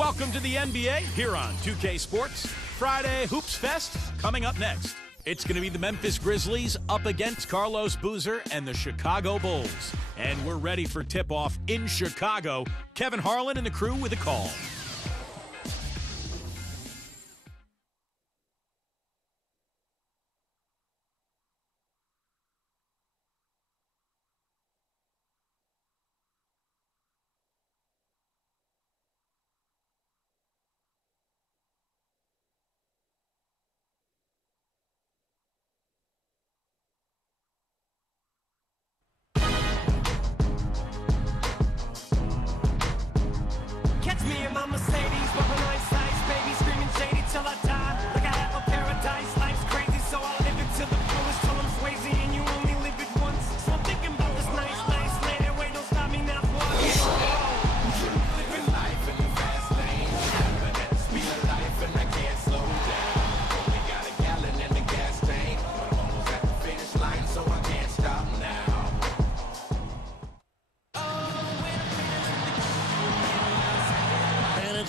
Welcome to the NBA here on 2K Sports. Friday Hoops Fest coming up next. It's going to be the Memphis Grizzlies up against Carlos Boozer and the Chicago Bulls. And we're ready for tip-off in Chicago. Kevin Harlan and the crew with a call.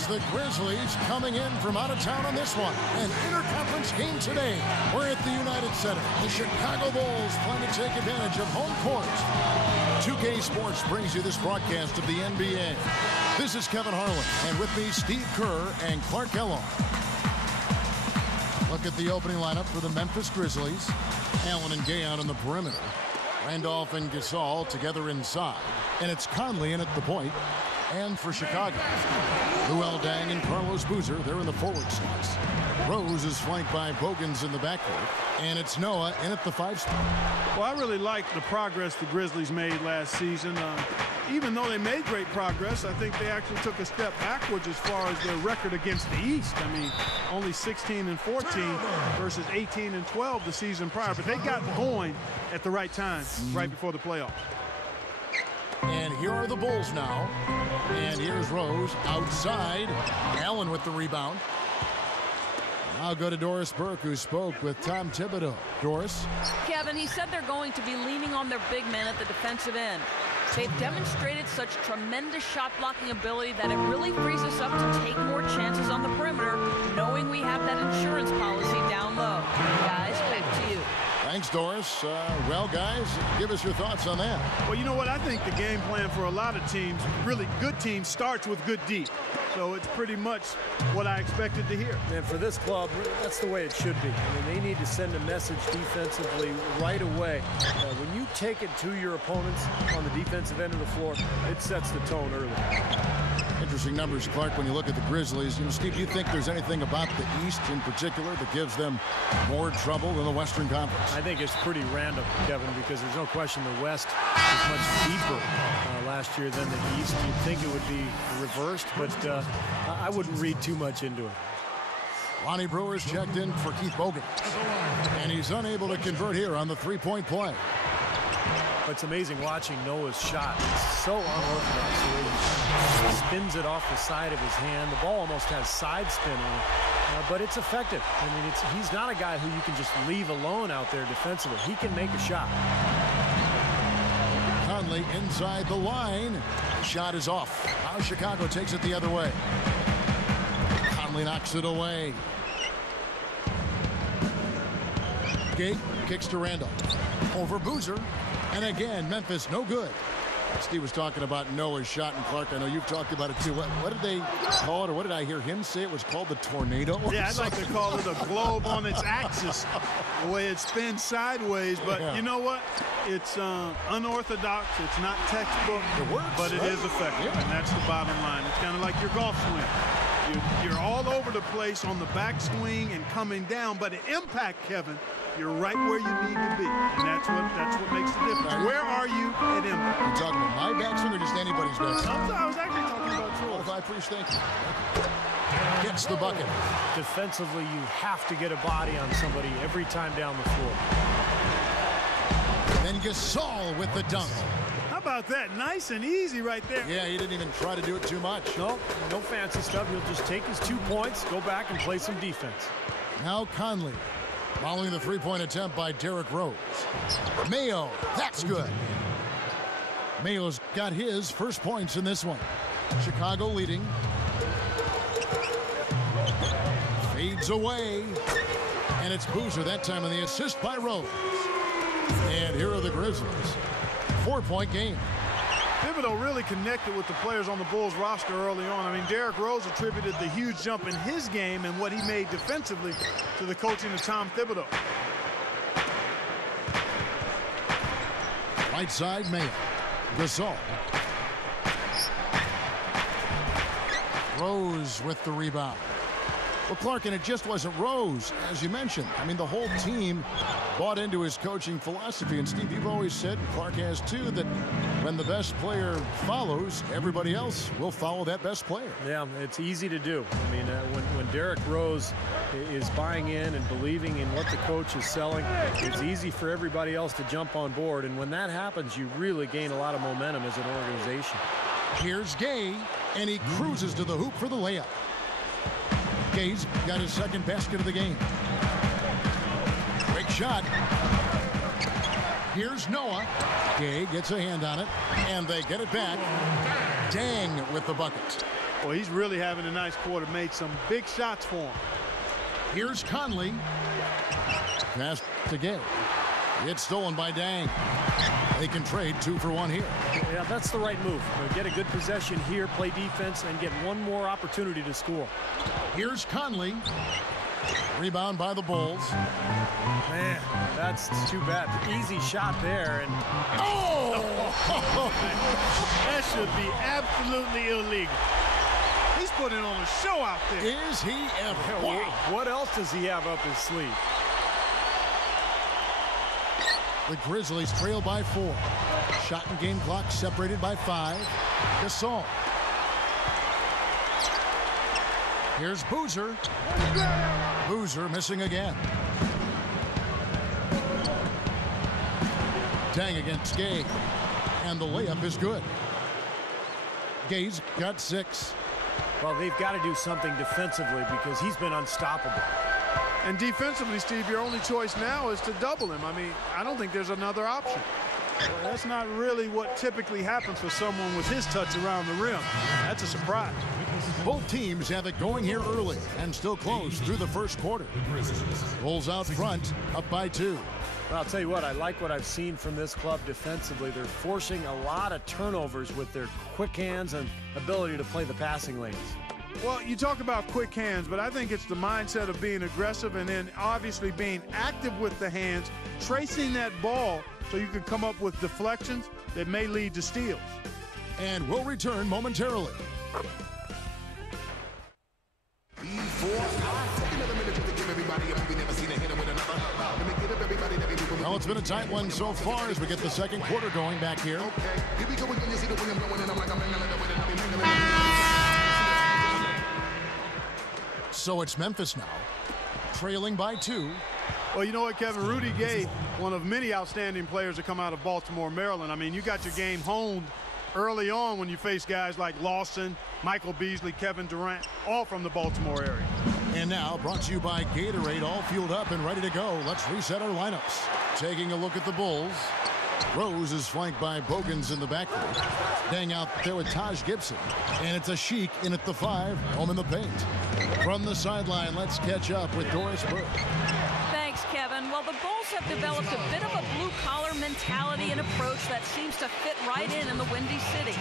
The Grizzlies coming in from out of town on this one. An interconference game today. We're at the United Center. The Chicago Bulls plan to take advantage of home court. 2K Sports brings you this broadcast of the NBA. This is Kevin Harlan, and with me, Steve Kerr and Clark Kellogg. Look at the opening lineup for the Memphis Grizzlies. Allen and Gay out on the perimeter. Randolph and Gasol together inside. And it's Conley in at the point. And for Chicago, Luol Deng and Carlos Boozer, they're in the forward slots. Rose is flanked by Bogans in the backcourt. And it's Noah in at the 5 spot. Well, I really like the progress the Grizzlies made last season. Even though they made great progress, I think they actually took a step backwards as far as their record against the East. I mean, only 16-14 versus 18-12 the season prior. But they got going at the right time, right before the playoffs. And here are the Bulls now. And here's Rose outside. Allen with the rebound. I'll go to Doris Burke, who spoke with Tom Thibodeau. Doris? Kevin, he said they're going to be leaning on their big men at the defensive end. They've demonstrated such tremendous shot-blocking ability that it really frees us up to take more chances on the perimeter, knowing we have that insurance policy down low. Guys, back to you. Thanks, Doris. Well, guys, give us your thoughts on that. Well, you know what? I think the game plan for a lot of teams, really good teams, starts with good D. So it's pretty much what I expected to hear. And for this club, that's the way it should be. I mean, they need to send a message defensively right away. When you take it to your opponents on the defensive end of the floor, it sets the tone early. Interesting numbers, Clark, when you look at the Grizzlies. You know, Steve, do you think there's anything about the East in particular that gives them more trouble than the Western Conference? I think it's pretty random, Kevin, because there's no question the West is much deeper last year than the East. You'd think it would be reversed, but I wouldn't read too much into it. Lonnie Brewer's checked in for Keith Bogan. And he's unable to convert here on the three-point play. It's amazing watching Noah's shot. It's so unorthodox the way he spins it off the side of his hand. The ball almost has side spin on it, but it's effective. I mean, he's not a guy who you can just leave alone out there defensively. He can make a shot. Conley inside the line. The shot is off. Now Chicago takes it the other way. Conley knocks it away. Gate kicks to Randolph. Over Boozer. And again, Memphis, no good. Steve was talking about Noah's shot, and Clark, I know you've talked about it too. What did they call it, or what did I hear him say? It was called the tornado? Yeah, I'd like to call it a globe on its axis, the way it spins sideways. But you know what? It's unorthodox. It's not textbook, but it is effective, and that's the bottom line. It's kind of like your golf swing. You're all over the place on the backswing and coming down, but at impact, Kevin, you're right where you need to be, and that's what makes the difference. Right. Where are you at impact? You talking about my backswing or just anybody's backswing? I was actually talking about yours. Oh, I appreciate it. Gets the bucket. Defensively, you have to get a body on somebody every time down the floor. Then Gasol with the dunk. How about that? Nice and easy right there. Yeah, he didn't even try to do it too much. No fancy stuff. He'll just take his 2 points, go back and play some defense. Now Conley. Following the three-point attempt by Derrick Rose. Mayo, that's good. Mayo's got his first points in this one. Chicago leading. Fades away. And it's Boozer that time on the assist by Rose. And here are the Grizzlies. 4-point game. Thibodeau really connected with the players on the Bulls roster early on. I mean, Derrick Rose attributed the huge jump in his game and what he made defensively to the coaching of Tom Thibodeau. Right side, Mayo. Gasol. Rose with the rebound. Well, Clark, and it just wasn't Rose, as you mentioned. I mean, the whole team bought into his coaching philosophy. And, Steve, you've always said, and Clark has too, that when the best player follows, everybody else will follow that best player. Yeah, it's easy to do. I mean, when Derrick Rose is buying in and believing in what the coach is selling, it's easy for everybody else to jump on board. And when that happens, you really gain a lot of momentum as an organization. Here's Gay, and he cruises to the hoop for the layup. Gay's got his second basket of the game. Quick shot. Here's Noah. Gay gets a hand on it, and they get it back. Dang with the bucket. Well, he's really having a nice quarter. Made some big shots for him. Here's Conley. Pass to Gay. It's stolen by Dang. They can trade 2 for 1 here. Yeah, that's the right move. Get a good possession here, play defense, and get one more opportunity to score. Here's Conley. Rebound by the Bulls. Man, that's too bad. Easy shot there. And that should be absolutely illegal. He's putting on a show out there. Is he ever? Wow. What else does he have up his sleeve? The Grizzlies trail by 4. Shot and game clock separated by 5. Gasol. Here's Boozer. Boozer missing again. Dang against Gay. And the layup is good. Gay's got 6. Well, they've got to do something defensively because he's been unstoppable. And defensively, Steve, your only choice now is to double him. I mean, I don't think there's another option. Well, that's not really what typically happens for someone with his touch around the rim. That's a surprise. Both teams have it going here early and still close through the first quarter. Bulls out front, up by 2. Well, I'll tell you what, I like what I've seen from this club defensively. They're forcing a lot of turnovers with their quick hands and ability to play the passing lanes. Well, you talk about quick hands, but I think it's the mindset of being aggressive and then obviously being active with the hands, tracing that ball so you can come up with deflections that may lead to steals. And we'll return momentarily. Well, it's been a tight one so far as we get the second quarter going back here. So it's Memphis now, trailing by 2. Well, you know what, Kevin? Rudy Gay, one of many outstanding players to come out of Baltimore, Maryland. I mean, you got your game honed early on when you face guys like Lawson, Michael Beasley, Kevin Durant, all from the Baltimore area. And now, brought to you by Gatorade, all fueled up and ready to go. Let's reset our lineups. Taking a look at the Bulls. Rose is flanked by Bogans in the backcourt. Dang out there with Taj Gibson. And it's a Sheik in at the 5, home in the paint. From the sideline, let's catch up with Doris Burke. Thanks, Kevin. Well, the Bulls have developed a bit of a blue-collar mentality and approach that seems to fit right in the Windy City.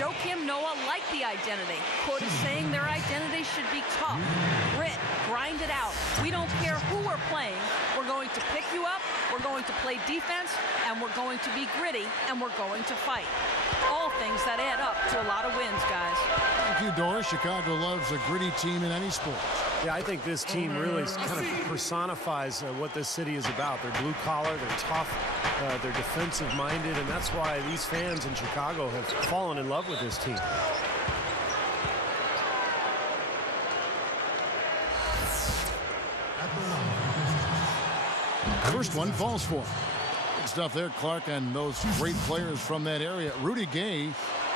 Joakim Noah liked the identity. Quote is saying their identity should be tough, grit, grind it out. We don't care who we're playing. We're going to pick you up, we're going to play defense, and we're going to be gritty, and we're going to fight. All things that add up to a lot of wins, guys. Thank you, Doris. Chicago loves a gritty team in any sport. Yeah, I think this team really kind of personifies what this city is about. They're blue collar, they're tough, they're defensive minded, and that's why these fans in Chicago have fallen in love with this team. First one falls for him. Good stuff there, Clark, and those great players from that area. Rudy Gay,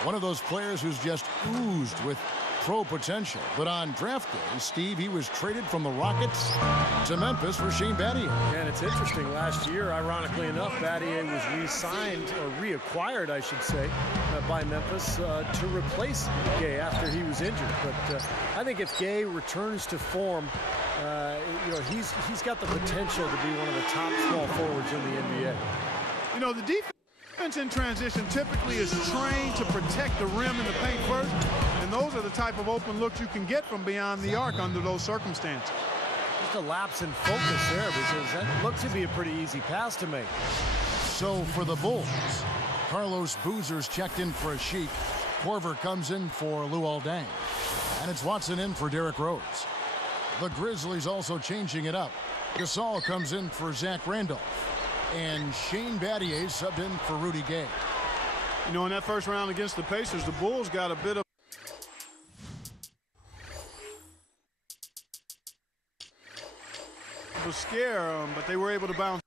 one of those players who's just oozed with pro potential, but on draft day, Steve, he was traded from the Rockets to Memphis for Shane Battier. And it's interesting, last year, ironically enough, Battier was re-signed, or reacquired, I should say, by Memphis to replace Gay after he was injured. But I think if Gay returns to form, you know, he's got the potential to be one of the top small forwards in the NBA. You know, the defense in transition typically is trained to protect the rim in the paint first, and those are the type of open looks you can get from beyond the arc under those circumstances. Just a lapse in focus there, because that looked to be a pretty easy pass to make. So for the Bulls, Carlos Boozer's checked in for a Sheik. Korver comes in for Luol Deng. And it's Watson in for Derrick Rose. The Grizzlies also changing it up. Gasol comes in for Zach Randolph. And Shane Battier subbed in for Rudy Gay. You know, in that first round against the Pacers, the Bulls got a bit of a scare, but they were able to bounce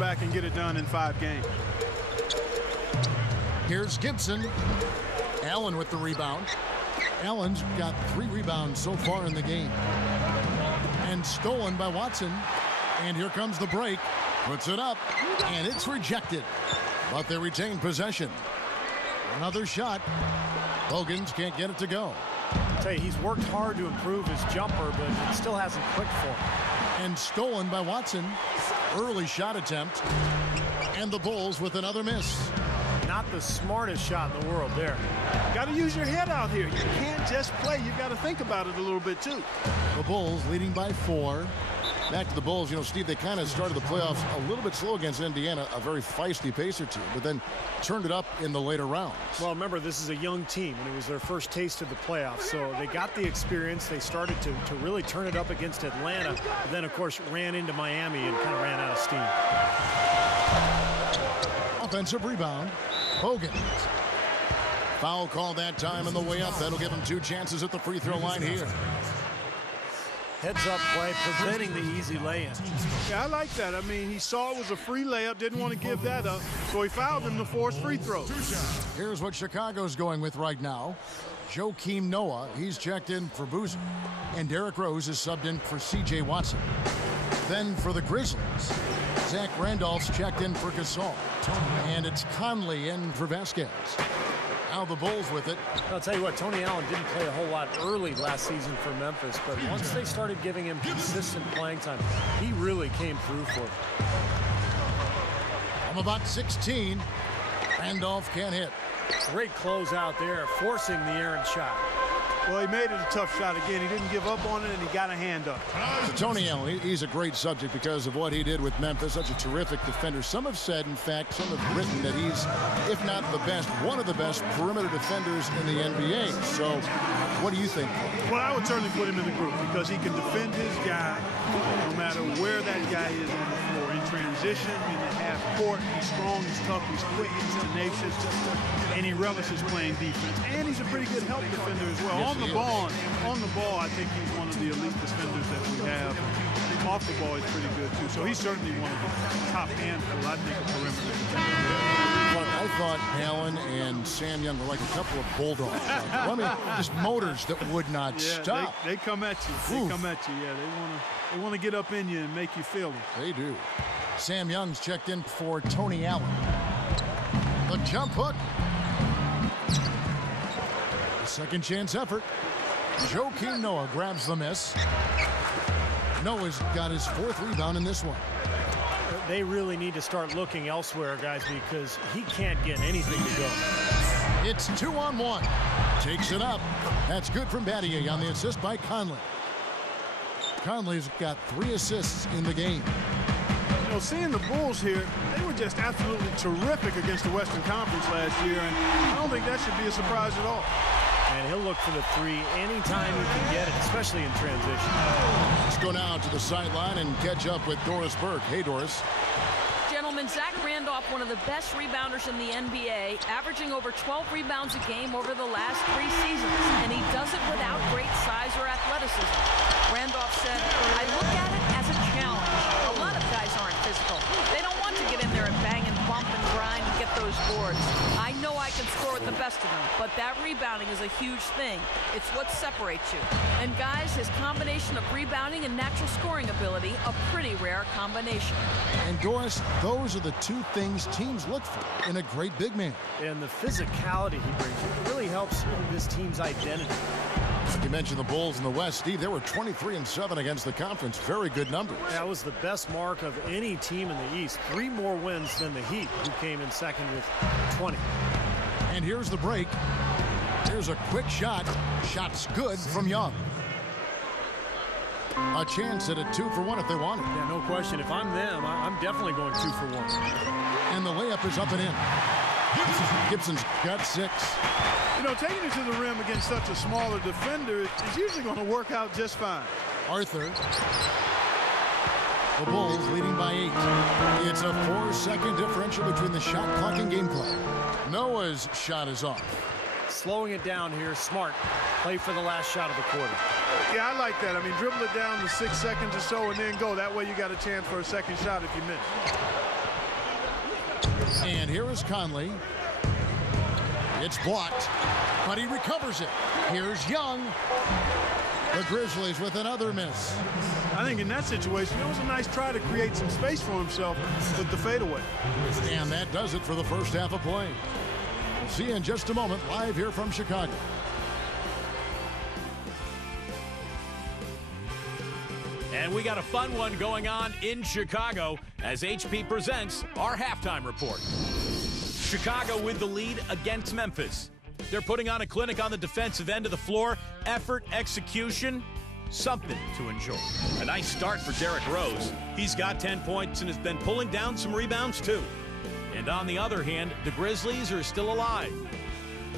back and get it done in 5 games. Here's Gibson. Allen with the rebound. Allen's got 3 rebounds so far in the game. And stolen by Watson. And here comes the break. Puts it up, and it's rejected. But they retain possession. Another shot. Bogans can't get it to go. I'll tell you, he's worked hard to improve his jumper, but it still hasn't clicked for him. And stolen by Watson. Early shot attempt. And the Bulls with another miss. Not the smartest shot in the world there. Got to use your head out here. You can't just play. You've got to think about it a little bit, too. The Bulls leading by 4. Back to the Bulls. You know, Steve, they kind of started the playoffs a little bit slow against Indiana, a very feisty Pacer team, but then turned it up in the later rounds. Well, remember, this is a young team, and it was their first taste of the playoffs, so they got the experience. They started to really turn it up against Atlanta, but then, of course, ran into Miami and kind of ran out of steam. Offensive rebound. Hogan. Foul call that time on the way up. That'll give him 2 chances at the free throw line here. Heads up play, preventing the easy lay-in. Yeah, I like that. I mean, he saw it was a free layup, didn't want to give that up, so he fouled him to force free throws. Here's what Chicago's going with right now. Joakim Noah, he's checked in for Boozer. And Derrick Rose is subbed in for C.J. Watson. Then for the Grizzlies, Zach Randolph's checked in for Gasol. And it's Conley in for Vasquez. Now the Bulls with it. I'll tell you what, Tony Allen didn't play a whole lot early last season for Memphis, but once they started giving him consistent playing time, he really came through for them. From about 16, Randolph can't hit. Great closeout there, forcing the errant shot. Well, he made it a tough shot again. He didn't give up on it, and he got a hand up. So Tony Allen, he's a great subject because of what he did with Memphis. Such a terrific defender. Some have said, in fact, some have written that he's, if not the best, one of the best perimeter defenders in the NBA. So what do you think? Well, I would certainly put him in the group because he can defend his guy no matter where that guy is on the floor. In transition, in the half court, he's strong, he's tough, he's quick, he's tenacious, and he relishes playing defense. And he's a pretty good help defender as well. Yes, On the ball, I think he's one of the elite defenders that we have. Off the ball, he's pretty good, too. So he's certainly one of the top handful, I think, of perimeter defenders. But I thought Allen and Sam Young were like a couple of bulldogs. I mean, just motors that would not stop. They come at you. They come at you. Yeah, they want to get up in you and make you feel it. They do. Sam Young's checked in for Tony Allen. The jump hook. Second chance effort. Joakim Noah grabs the miss. Noah's got his 4th rebound in this one. They really need to start looking elsewhere, guys, because he can't get anything to go. It's 2-on-1. Takes it up. That's good from Battier on the assist by Conley. Conley's got 3 assists in the game. You know, seeing the Bulls here, they were just absolutely terrific against the Western Conference last year, and I don't think that should be a surprise at all. And he'll look for the 3 anytime he can get it, especially in transition. Let's go now to the sideline and catch up with Doris Burke. Hey, Doris. Gentlemen, Zach Randolph, one of the best rebounders in the NBA, averaging over 12 rebounds a game over the last 3 seasons, and he does it without great size or athleticism. Randolph said, I look at it as a challenge. A lot of guys aren't physical. They don't want to get in there and bang and bump and grind and get those boards. that rebounding is a huge thing. It's what separates you. And guys, his combination of rebounding and natural scoring ability, a pretty rare combination. And Doris, those are the two things teams look for in a great big man. And the physicality he brings, it really helps this team's identity. You mentioned the Bulls in the West, Steve. They were 23-7 against the conference. Very good numbers. That was the best mark of any team in the East. 3 more wins than the Heat, who came in second with 20. And here's the break. Here's a quick shot. Shot's good from Young. A chance at a 2-for-1 if they want it. Yeah, no question. If I'm them, I'm definitely going 2 for 1. And the layup is up and in. Gibson's got 6. You know, taking it to the rim against such a smaller defender is usually going to work out just fine. Arthur. The Bulls leading by 8. It's a 4-second differential between the shot clock and game clock. Noah's shot is off. Slowing it down here, smart. Play for the last shot of the quarter. Yeah, I like that. I mean, dribble it down to 6 seconds or so and then go. That way you got a chance for a second shot if you miss. And here is Conley. It's blocked, but he recovers it. Here's Young. The Grizzlies with another miss. I think in that situation, it was a nice try to create some space for himself with the fadeaway. And that does it for the first half of play. We'll see you in just a moment, live here from Chicago. And we got a fun one going on in Chicago as HP presents our halftime report. Chicago with the lead against Memphis. They're putting on a clinic on the defensive end of the floor. Effort, execution, something to enjoy. A nice start for Derrick Rose. He's got 10 points and has been pulling down some rebounds too. And on the other hand, the Grizzlies are still alive.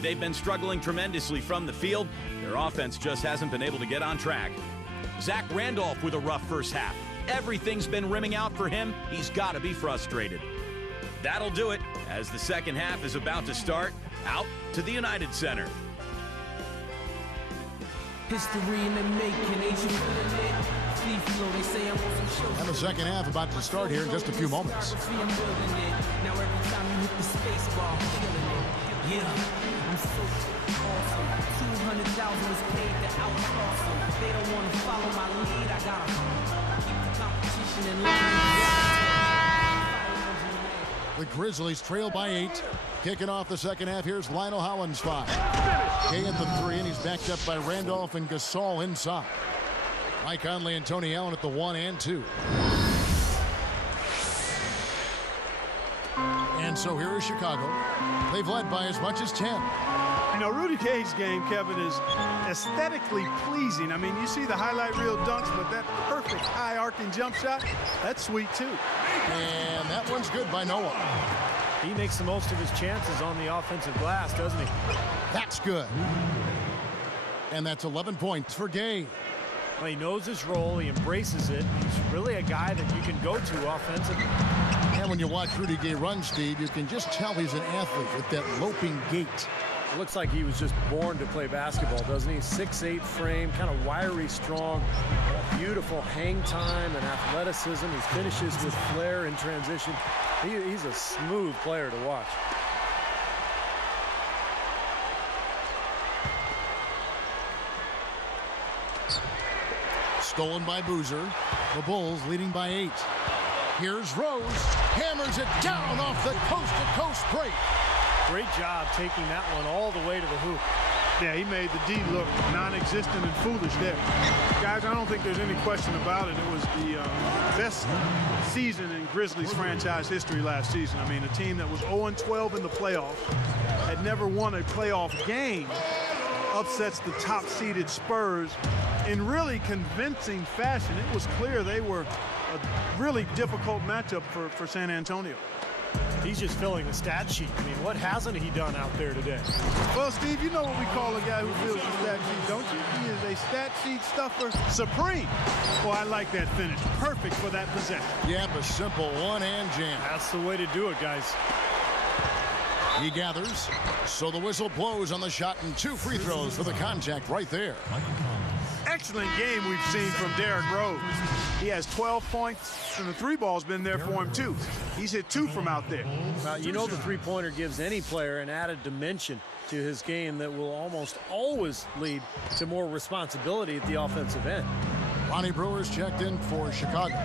They've been struggling tremendously from the field. Their offense just hasn't been able to get on track. Zach Randolph with a rough first half. Everything's been rimming out for him. He's got to be frustrated. That'll do it as the second half is about to start. Out to the United Center. History in the making, ain't you feeling it? Free flow, they say I'm on some show. And the second half about to start here in just a few moments. I'm building it. Now every time you hit the space bar, I'm killing it. Yeah, I'm so awesome. 200,000 is paid to outcross them. They don't want to follow my lead. I gotta keep the competition in line. The Grizzlies trail by 8. Kicking off the second half, here's Lionel Hollins' 5. Gay at the 3, and he's backed up by Randolph and Gasol inside. Mike Conley and Tony Allen at the 1 and 2. And so here is Chicago. They've led by as much as 10. You know, Rudy Gay's game, Kevin, is aesthetically pleasing. I mean, you see the highlight reel dunks, but that perfect high arcing jump shot, that's sweet too. And that one's good by Noah. He makes the most of his chances on the offensive glass, doesn't he? That's good. And that's 11 points for Gay. Well, he knows his role. He embraces it. He's really a guy that you can go to offensively. And when you watch Rudy Gay run, Steve, you can just tell he's an athlete with that loping gait. It looks like he was just born to play basketball, doesn't he? 6'8" frame, kind of wiry, strong, beautiful hang time and athleticism. He finishes with flair in transition. He's a smooth player to watch. Stolen by Boozer. The Bulls leading by 8. Here's Rose. Hammers it down off the coast-to-coast break. Great job taking that one all the way to the hoop. Yeah, he made the D look non-existent and foolish there. Guys, I don't think there's any question about it. It was the best season in Grizzlies franchise history last season. I mean, a team that was 0-12 in the playoffs, had never won a playoff game, upsets the top-seeded Spurs in really convincing fashion. It was clear they were a really difficult matchup for San Antonio. He's just filling the stat sheet. I mean, what hasn't he done out there today? Well, Steve, you know what we call a guy who fills the stat sheet, don't you? He is a stat sheet stuffer supreme. Well, I like that finish. Perfect for that possession. Yep, a simple one-hand jam. That's the way to do it, guys. He gathers, so the whistle blows on the shot and 2 free throws for the contact right there. excellent game we've seen from Derrick Rose. He has 12 points, and the three ball's been there for him, too. He's hit 2 from out there. You know the three-pointer gives any player an added dimension to his game that will almost always lead to more responsibility at the offensive end. Ronnie Brewer's checked in for Chicago.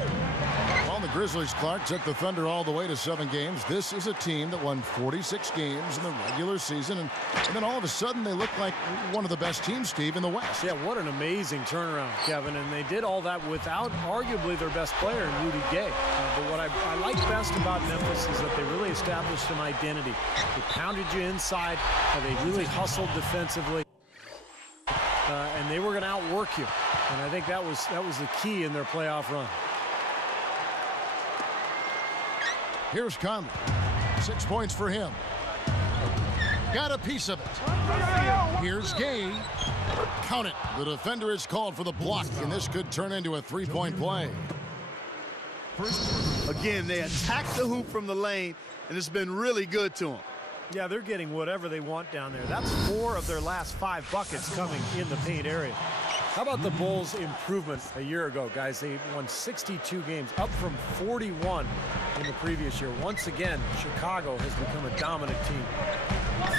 Well, the Grizzlies, Clark, took the Thunder all the way to 7 games. This is a team that won 46 games in the regular season, and then all of a sudden they look like one of the best teams, Steve, in the West. Yeah, what an amazing turnaround, Kevin, and they did all that without arguably their best player, Rudy Gay. But what I like best about Memphis is that they really established an identity. They pounded you inside, and they really hustled defensively, and they were going to outwork you. And I think that was the key in their playoff run. Here's Conley. 6 points for him. Got a piece of it. Here's Gay. Count it. The defender is called for the block, and this could turn into a 3-point play. Again, they attack the hoop from the lane, and it's been really good to them. Yeah, they're getting whatever they want down there. That's 4 of their last 5 buckets coming in the paint area. How about the Bulls' improvement a year ago, guys? They won 62 games, up from 41 in the previous year. Once again, Chicago has become a dominant team.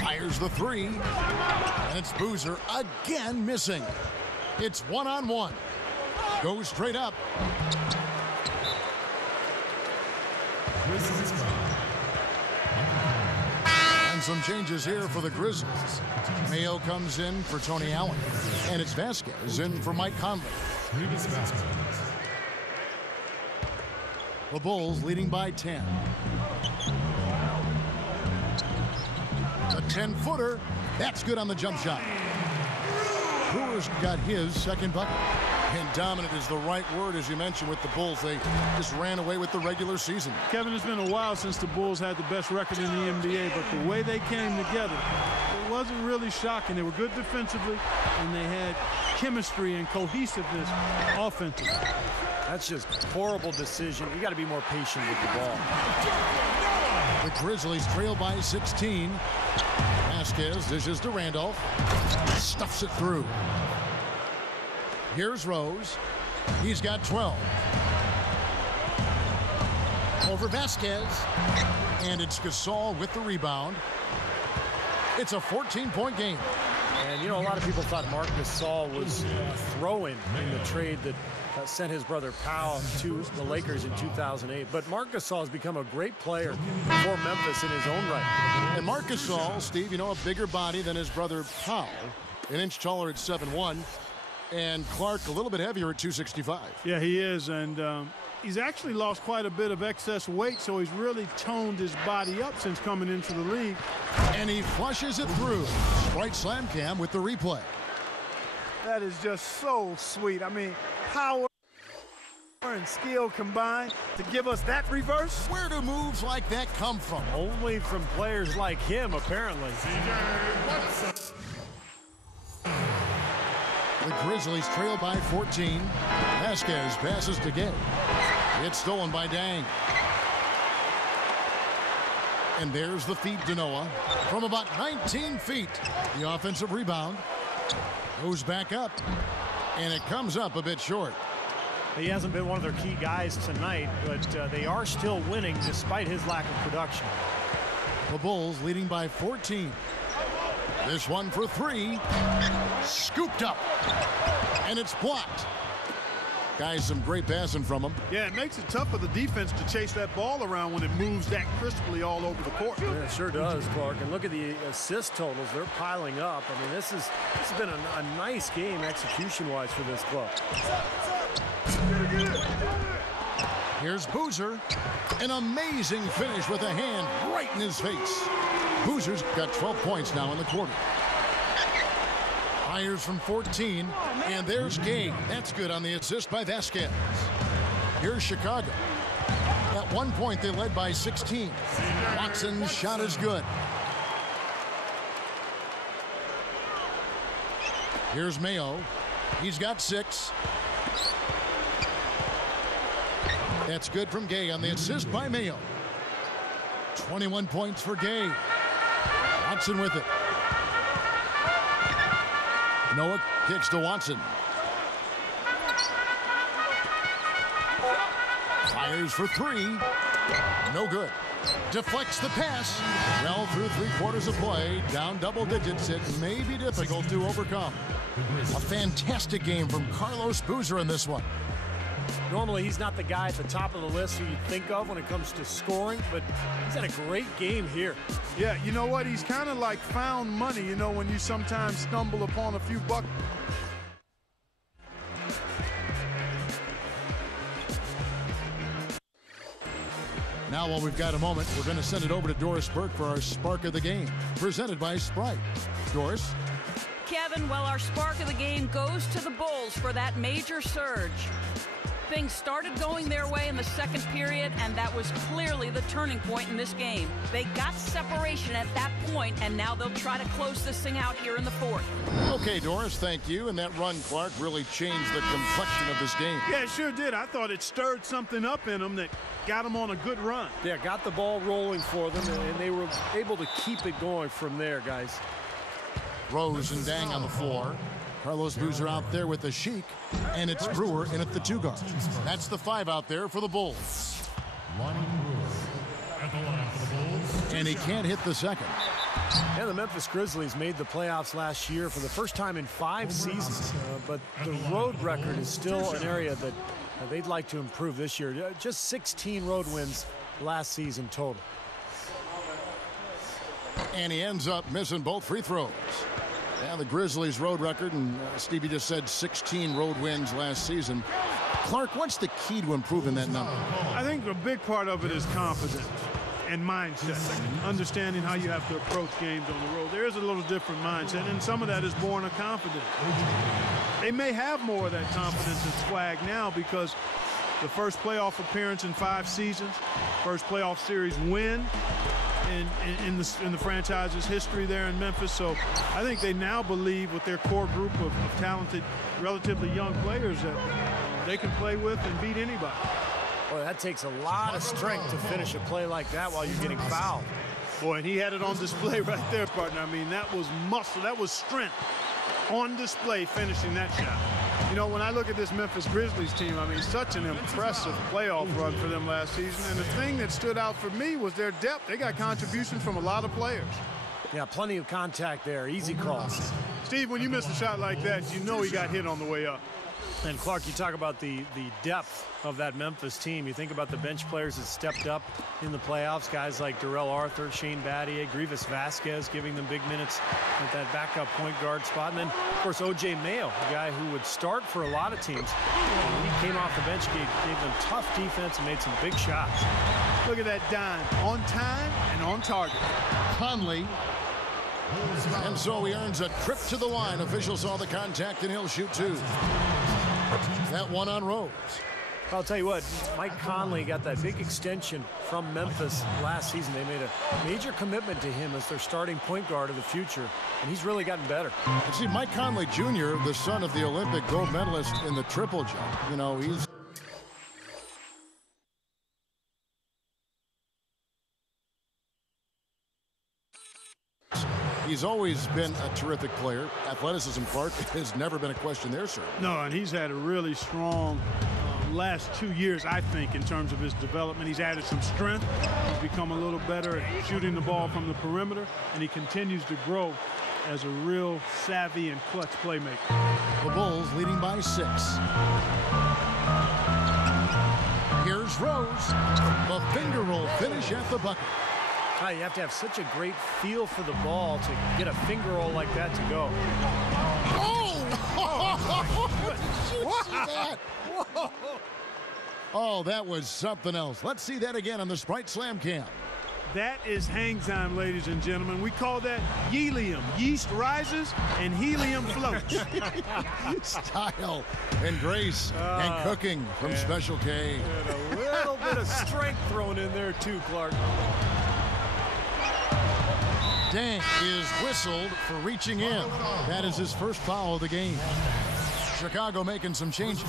Fires the 3, and it's Boozer again missing. It's one-on-one. Goes straight up. And some changes here for the Grizzlies. Mayo comes in for Tony Allen, and it's Vasquez in for Mike Conley. The Bulls leading by 10. A 10-footer. That's good on the jump shot. Brewer's got his second bucket. And dominant is the right word, as you mentioned, with the Bulls. They just ran away with the regular season. Kevin, it's been a while since the Bulls had the best record in the NBA, but the way they came together, it wasn't really shocking. They were good defensively, and they had chemistry and cohesiveness offensively. That's just a horrible decision. You got to be more patient with the ball. The Grizzlies trail by 16. Vasquez dishes to Randolph. Stuffs it through. Here's Rose. He's got 12. Over Vasquez. And it's Gasol with the rebound. It's a 14-point game. And, you know, a lot of people thought Marc Gasol was a throw-in in the trade that sent his brother Powell to the Lakers in 2008. But Marc Gasol has become a great player for Memphis in his own right. And Marc Gasol, Steve, you know, a bigger body than his brother Powell. An inch taller at 7'1". And Clark a little bit heavier at 265. Yeah, he is, and he's actually lost quite a bit of excess weight, so he's really toned his body up since coming into the league. And he flushes it through. Right slam cam with the replay. That is just so sweet. I mean, power and skill combined to give us that reverse. Where do moves like that come from? Only from players like him, apparently. The Grizzlies trail by 14. Vasquez passes to Gay. It's stolen by Dang. And there's the feed to Noah from about 19 feet. The offensive rebound goes back up, and it comes up a bit short. He hasn't been one of their key guys tonight, but they are still winning despite his lack of production. The Bulls leading by 14. This one for 3. Scooped up. And it's blocked. Guys, some great passing from him. Yeah, it makes it tough for the defense to chase that ball around when it moves that crisply all over the court. Yeah, it sure does, Clark. And look at the assist totals. They're piling up. I mean, this has been a nice game execution-wise for this club. Here's Boozer. An amazing finish with a hand right in his face. Boozer's got 12 points now in the quarter. Fires from 14, and there's Gay. That's good on the assist by Vasquez. Here's Chicago. At one point, they led by 16. Watson's shot is good. Here's Mayo. He's got 6. That's good from Gay on the assist by Mayo. 21 points for Gay. Watson with it. Noah kicks to Watson. Fires for three. No good. Deflects the pass. Well, through 3/4 of play, down double digits, it may be difficult to overcome. A fantastic game from Carlos Boozer in this one. Normally, he's not the guy at the top of the list who you think of when it comes to scoring, but he's had a great game here. Yeah, you know what? He's kind of like found money, you know, when you sometimes stumble upon a few bucks. Now, while we've got a moment, we're going to send it over to Doris Burke for our Spark of the Game, presented by Sprite. Doris? Kevin, well, our spark of the game goes to the Bulls for that major surge. Things started going their way in the second period, and that was clearly the turning point in this game. They got separation at that point, and now they'll try to close this thing out here in the fourth. Okay, Doris, thank you. And that run, Clark, really changed the complexion of this game. Yeah, it sure did. I thought it stirred something up in them that got them on a good run. Yeah, got the ball rolling for them, and they were able to keep it going from there, guys. Rose and Dang on the floor. Carlos Boozer out there with the Sheik, and it's Brewer in at the 2 guard. That's the 5 out there for the Bulls. And he can't hit the second. And the Memphis Grizzlies made the playoffs last year for the first time in 5 seasons, but the road record is still an area that they'd like to improve this year. Just 16 road wins last season total. And he ends up missing both free throws. Yeah, the Grizzlies' road record, and Stevie just said 16 road wins last season. Clark, what's the key to improving that number? I think a big part of it is confidence and mindset, understanding how you have to approach games on the road. There is a little different mindset, and some of that is born of confidence. They may have more of that confidence and swag now because the first playoff appearance in 5 seasons, first playoff series win in the franchise's history there in Memphis. So I think they now believe with their core group of talented, relatively young players that they can play with and beat anybody. Boy, that takes a lot of strength to finish a play like that while you're getting fouled. Boy, and he had it on display right there, partner. I mean, that was muscle, that was strength on display finishing that shot. You know, when I look at this Memphis Grizzlies team, I mean, such an impressive playoff run for them last season. And the thing that stood out for me was their depth. They got contributions from a lot of players. Yeah, plenty of contact there. Easy cross. Steve, when you miss a shot like that, you know he got hit on the way up. And Clark, you talk about the depth of that Memphis team. You think about the bench players that stepped up in the playoffs, guys like Darrell Arthur, Shane Battier, Grievous Vasquez giving them big minutes at that backup point guard spot. And then, of course, O.J. Mayo, a guy who would start for a lot of teams. When he came off the bench, gave them tough defense and made some big shots. Look at that dime, on time and on target. Conley. And so he earns a trip to the line. Officials saw the contact, and he'll shoot 2. That one on Rose. I'll tell you what, Mike Conley got that big extension from Memphis last season. They made a major commitment to him as their starting point guard of the future, and he's really gotten better. You see, Mike Conley Jr., the son of the Olympic gold medalist in the triple jump, you know, he's always been a terrific player. Athleticism, Clark, has never been a question there, sir. No, and he's had a really strong last 2 years, I think, in terms of his development. He's added some strength. He's become a little better at shooting the ball from the perimeter, and he continues to grow as a real savvy and clutch playmaker. The Bulls leading by 6. Here's Rose. The finger roll finish at the bucket. You have to have such a great feel for the ball to get a finger roll like that to go. Did you see that? Whoa. Oh, that was something else. Let's see that again on the Sprite Slam Cam. That is hang time, ladies and gentlemen. We call that helium. Yeast rises and helium floats. Style and grace and cooking from Special K. And a little bit of strength thrown in there too, Clark. Dang is whistled for reaching in. That is his first foul of the game. Chicago making some changes.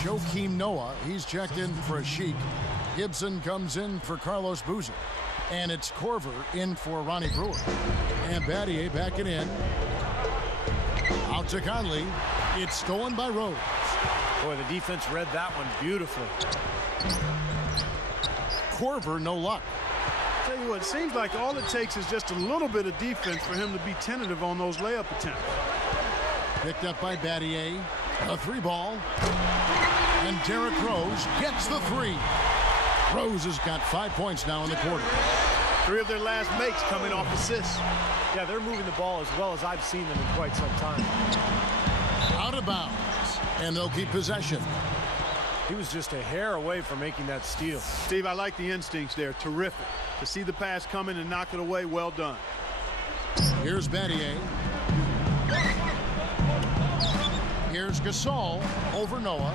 Joakim Noah, he's checked in for a Sheik. Gibson comes in for Carlos Boozer. And it's Corver in for Ronnie Brewer. And Battier backing in. Out to Conley. It's stolen by Rose. Boy, the defense read that one beautifully. Korver, no luck. Tell you what, it seems like all it takes is just a little bit of defense for him to be tentative on those layup attempts. Picked up by Battier. A 3-ball. And Derrick Rose gets the 3. Rose has got 5 points now in the quarter. 3 of their last makes coming off assists. Yeah, they're moving the ball as well as I've seen them in quite some time. Out of bounds. And they'll keep possession. He was just a hair away from making that steal. Steve, I like the instincts there. Terrific. To see the pass coming and knock it away, well done. Here's Battier. Here's Gasol over Noah.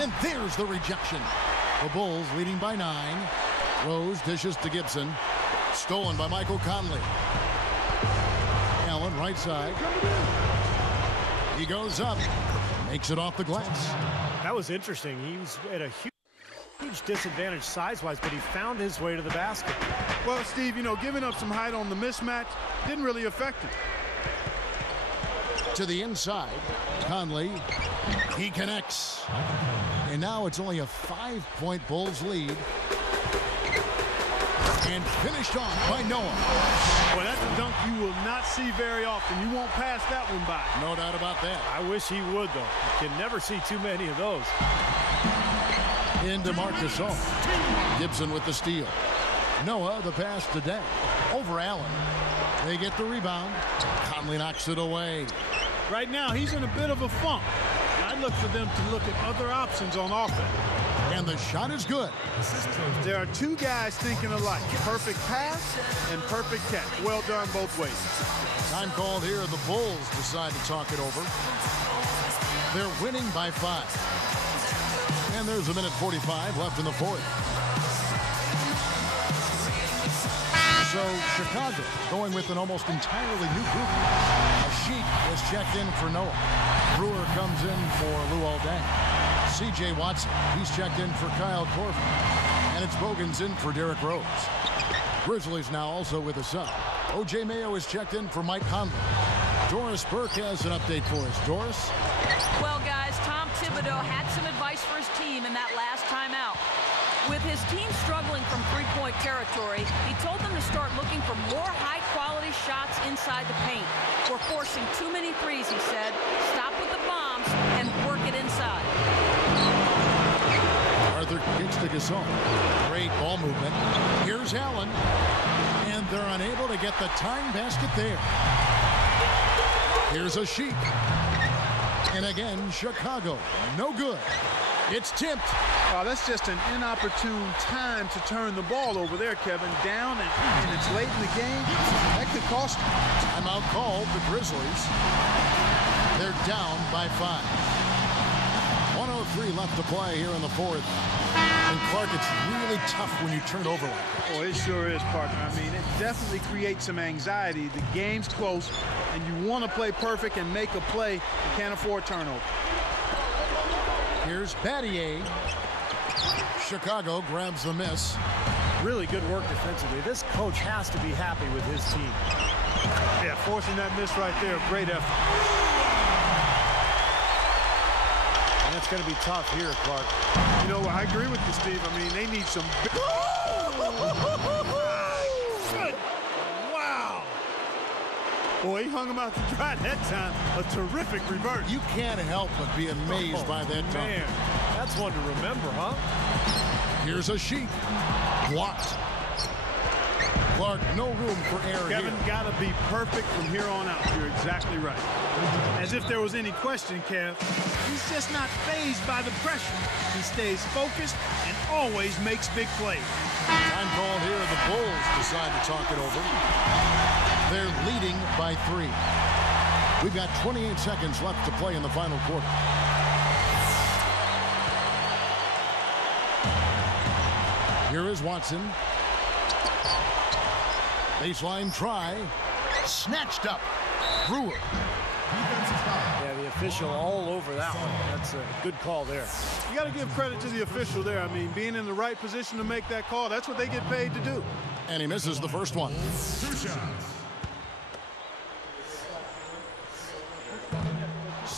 And there's the rejection. The Bulls leading by 9. Rose dishes to Gibson. Stolen by Michael Conley. Allen right side. He goes up. Makes it off the glass. That was interesting. He was at a huge disadvantage size-wise, but he found his way to the basket. Well, Steve, you know, giving up some height on the mismatch didn't really affect him. To the inside. Conley. He connects. And now it's only a 5-point Bulls lead. And finished off by Noah. Well, that's a dunk you will not see very often. You won't pass that one by. No doubt about that. I wish he would, though. You can never see too many of those. Into Marcus Gasol. Gibson with the steal. Noah, the pass to Deng. Over Allen. They get the rebound. Conley knocks it away. Right now, he's in a bit of a funk. I'd look for them to look at other options on offense. And the shot is good. There are 2 guys thinking alike. Perfect pass and perfect catch. Well done both ways. Time called here. The Bulls decide to talk it over. They're winning by 5. And there's a minute 45 left in the fourth. So Chicago going with an almost entirely new group. Sheik was checked in for Noah. Brewer comes in for Luol Deng. C.J. Watson, he's checked in for Kyle Korver. And it's Bogan's in for Derrick Rose. Grizzlies now also with a sub. O.J. Mayo is checked in for Mike Conley. Doris Burke has an update for us. Doris? Well, guys, Tom Thibodeau had some advice for his team in that last timeout. With his team struggling from three-point territory, he told them to start looking for more high-quality shots inside the paint. We're forcing too many threes, he said. Stop with the bombs and work it inside. Arthur kicks to Gasol. Great ball movement. Here's Allen. And they're unable to get the tying basket there. Here's a Sheik. And again, Chicago. No good. It's tipped. Oh, that's just an inopportune time to turn the ball over there, Kevin. Down, and it's late in the game. That could cost them. Timeout called. The Grizzlies. They're down by 5. 1:03 left to play here in the fourth. And Clark, it's really tough when you turn over like that. Oh, it sure is, partner. I mean, it definitely creates some anxiety. The game's close, and you want to play perfect and make a play. You can't afford turnover. Here's Battier. Chicago grabs the miss. Really good work defensively. This coach has to be happy with his team. Yeah, forcing that miss right there. Great effort. And that's going to be tough here, Clark. You know, I agree with you, Steve. I mean, they need some... Good. Wow. Boy, he hung him out to dry that time. A terrific reverse. You can't help but be amazed by that dunk. Man, that's one to remember, huh? Here's a Sheik. Blocked. Clark, no room for error Kevin, here. got to be perfect from here on out. You're exactly right. As if there was any question, Kev. He's just not fazed by the pressure. He stays focused and always makes big plays. Time called here. The Bulls decide to talk it over. They're leading by 3. We've got 28 seconds left to play in the final quarter. Here is Watson. Baseline try. Snatched up. Brewer. Yeah, the official all over that one. That's a good call there. You got to give credit to the official there. I mean, being in the right position to make that call, that's what they get paid to do. And he misses the first one. 2 shots.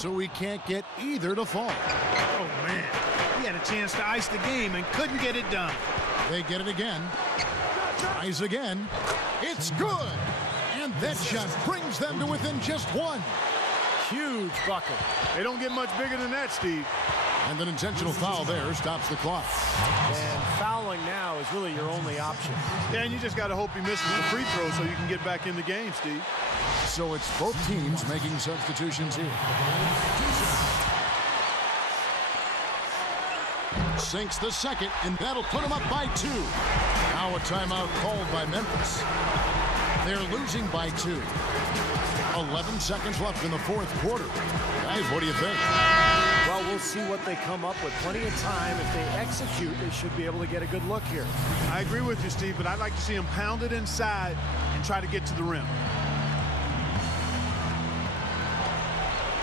so he can't get either to fall. Oh, man. He had a chance to ice the game and couldn't get it done. They get it again. Tries again. It's good. And that shot brings them to within just one. Huge bucket. They don't get much bigger than that, Steve. And an intentional foul there stops the clock. And fouling now is really your only option. Yeah, and you just got to hope he misses the free throw so you can get back in the game, Steve. So it's both teams making substitutions here. Sinks the second, and that'll put them up by 2. Now a timeout called by Memphis. They're losing by 2. 11 seconds left in the fourth quarter. Guys, what do you think? Well, we'll see what they come up with. Plenty of time. If they execute, they should be able to get a good look here. I agree with you, Steve, but I'd like to see him pound it inside and try to get to the rim.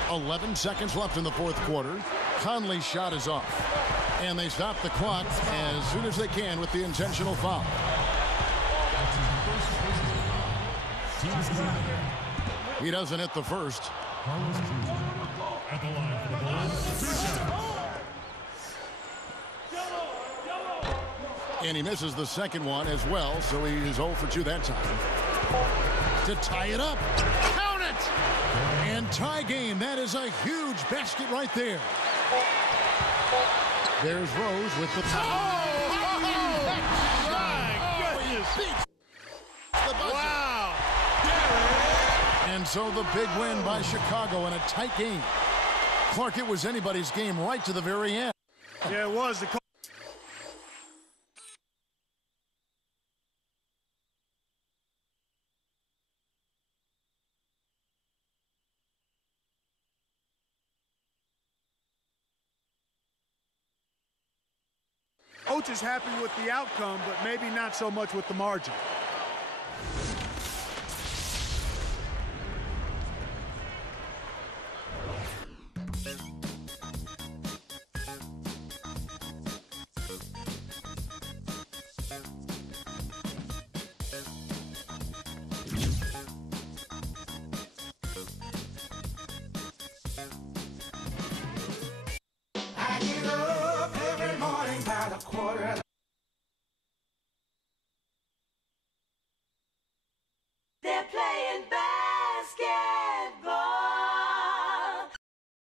11 seconds left in the fourth quarter. Conley's shot is off. And they stop the clock as soon as they can with the intentional foul. He doesn't hit the first. And he misses the second one as well, so he is 0 for 2 that time. To tie it up. Count it! And tie game. That is a huge basket right there. There's Rose with the... Wow! And so the big win by Chicago in a tight game. Clark, it was anybody's game right to the very end. Yeah, it was. Coach is happy with the outcome, but maybe not so much with the margin. They're playing basketball.